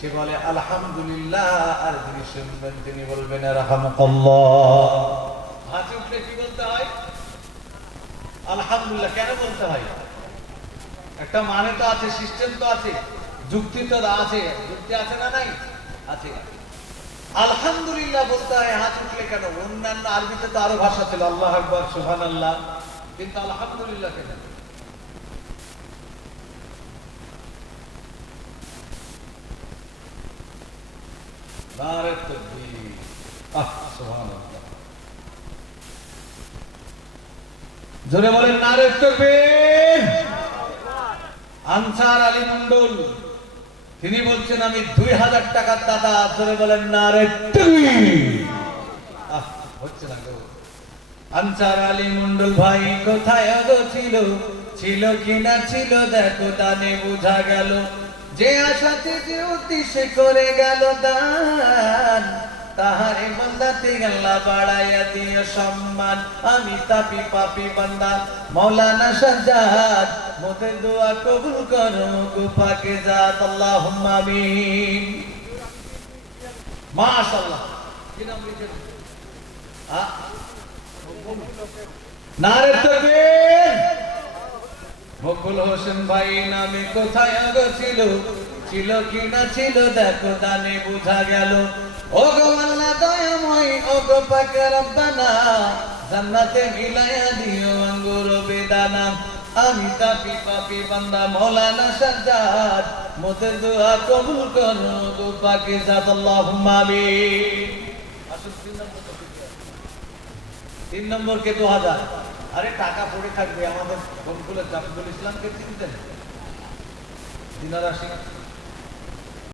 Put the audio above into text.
সে বলে আলহামদুলিল্লাহ, আর যিনি শুনবেন তিনি বলবেন রাহমাকাল্লাহ। হাসি উঠলে কি বলতে হয়? আলহামদুলিল্লাহ। কেন বলতে হয়? একটা মানে তো আছে, সিস্টেম তো আছে, যুক্তি তো আছে। যুক্তি আছে না নাই? আছে। আলহামদুলিল্লাহ বলতে হয় হাত উঠলে কেন? অন্যান্য আরবিতে তো আরো ভাষা ছিল, আল্লাহু আকবার, সুবহানাল্লাহ, কিন্তু আলহামদুলিল্লাহ কেন? নারে তাকবীর, সুবহানাল্লাহ। জোরে বলেন নারে তাকবীর। আনসার আলী মন্ডল তিনি বলছেন আমি 2000 টাকার দাদা। জোরে বলেন নারে তাকবীর। হচ্ছে না গো। আনসার আলী মন্ডল ভাই কোথায় গো ছিল? ছিল কিনা ছিল দেখো দানে বোঝা গেল। যে আশাতে যে উদ্দেশ্যে করে গেল দান, তাহারে বান্দাতে আল্লাহ বাড়াইয়া দিও সম্মান। আমি তাপি পাপি বান্দা মাওলানা সাজ্জাদ, মোদের দোয়া কবুল করো গো পাকে জাত, আল্লাহুম্মা আমিন। মাশাআল্লাহ। কি নাম লিখেন? নারে তাকবীর। মকবুল হোসেন ভাই নামে কোথায় গো ছিল? ছিল কিনা ছিল দেখো দানে বোঝা গেল। ও গো আল্লাহ দয়াময়, ও গো পাক রব্বানা, জান্নাতে মিলাইয়া দিও আঙ্গুর বেদানা। আমি তাপি পাপি বান্দা মাওলানা সাজ্জাদ, মোদের দোয়া কবুল করো গো পাকে জাত, আল্লাহুম্মা আমিন। আসল 3 নম্বর কে 2000। আরে টাকা পড়ে থাকবে। আমাদের বন্ধুগুলো জাফরুল ইসলামকে চিনতেন? দিনার আশিক